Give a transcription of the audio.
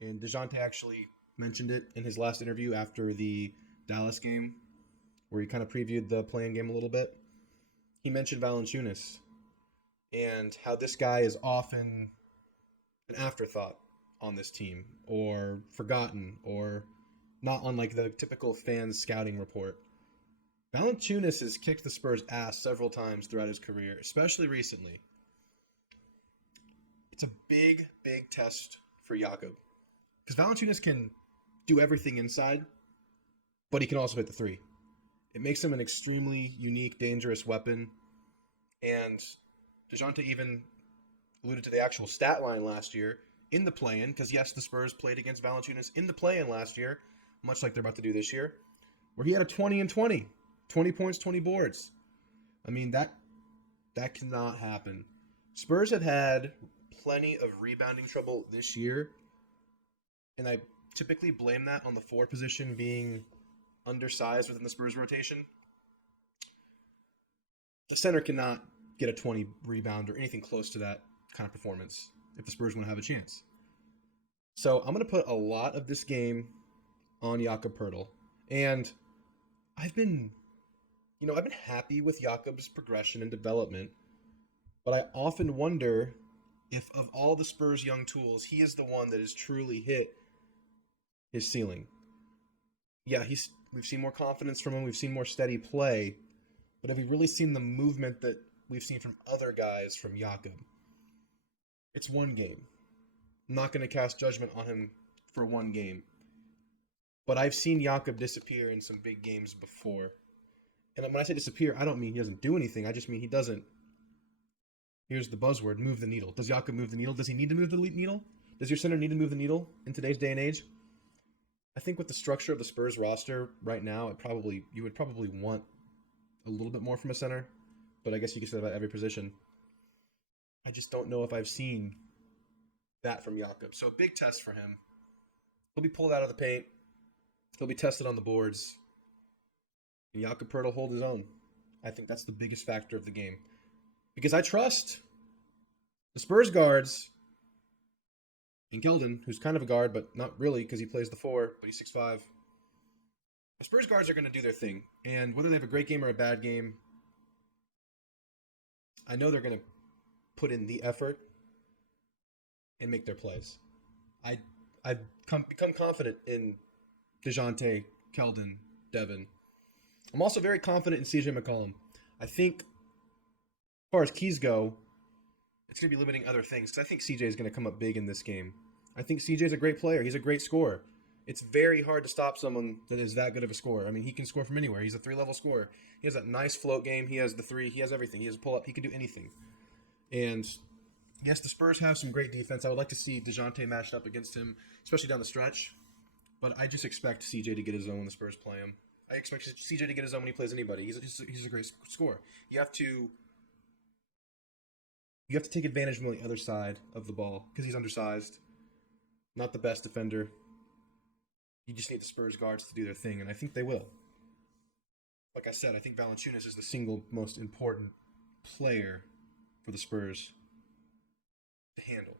And DeJounte actually mentioned it in his last interview after the Dallas game, where he kind of previewed the playing game a little bit. He mentioned Valančiūnas and how this guy is often an afterthought on this team, or forgotten, or not on like the typical fans scouting report. Valančiūnas has kicked the Spurs' ass several times throughout his career, especially recently. It's a big, big test for Jakob. Because Valančiūnas can do everything inside, but he can also hit the three. It makes him an extremely unique, dangerous weapon. And DeJounte even alluded to the actual stat line last year in the play-in, because yes, the Spurs played against Valančiūnas in the play-in last year, much like they're about to do this year, where he had a 20 and 20. 20 points, 20 boards. I mean, that cannot happen. Spurs have had plenty of rebounding trouble this year, and I typically blame that on the forward position being undersized within the Spurs rotation. The center cannot get a 20 rebound or anything close to that kind of performance if the Spurs want to have a chance. So I'm going to put a lot of this game on Jakob Poeltl. And I've been happy with Jakob's progression and development, but I often wonder if of all the Spurs' young tools, he is the one that has truly hit his ceiling. Yeah, we've seen more confidence from him, we've seen more steady play, but have we really seen the movement that we've seen from other guys from Jakob? It's one game. I'm not going to cast judgment on him for one game, but I've seen Jakob disappear in some big games before. And when I say disappear, I don't mean he doesn't do anything. I just mean he doesn't, here's the buzzword, move the needle. Does Jakob move the needle? Does he need to move the needle? Does your center need to move the needle in today's day and age? I think with the structure of the Spurs roster right now, you would probably want a little bit more from a center, but I guess you could say that about every position. I just don't know if I've seen that from Jakob. So a big test for him. He'll be pulled out of the paint. He'll be tested on the boards. And Jakob Poeltl hold his own. I think that's the biggest factor of the game. Because I trust the Spurs guards and Keldon, who's kind of a guard, but not really because he plays the 4, but he's 6'5". The Spurs guards are going to do their thing. And whether they have a great game or a bad game, I know they're going to put in the effort and make their plays. I've become confident in DeJounte, Keldon, Devin. I'm also very confident in CJ McCollum. I think, as far as keys go, it's going to be limiting other things, because I think CJ is going to come up big in this game. I think CJ is a great player. He's a great scorer. It's very hard to stop someone that is that good of a scorer. I mean, he can score from anywhere. He's a 3-level scorer. He has that nice float game. He has the 3. He has everything. He has a pull-up. He can do anything. And yes, the Spurs have some great defense. I would like to see DeJounte matched up against him, especially down the stretch. But I just expect CJ to get his own when the Spurs play him. I expect CJ to get his own when he plays anybody. He's a great scorer. You have to take advantage from the other side of the ball because he's undersized, not the best defender. You just need the Spurs guards to do their thing, and I think they will. Like I said, I think Valančiūnas is the single most important player for the Spurs to handle.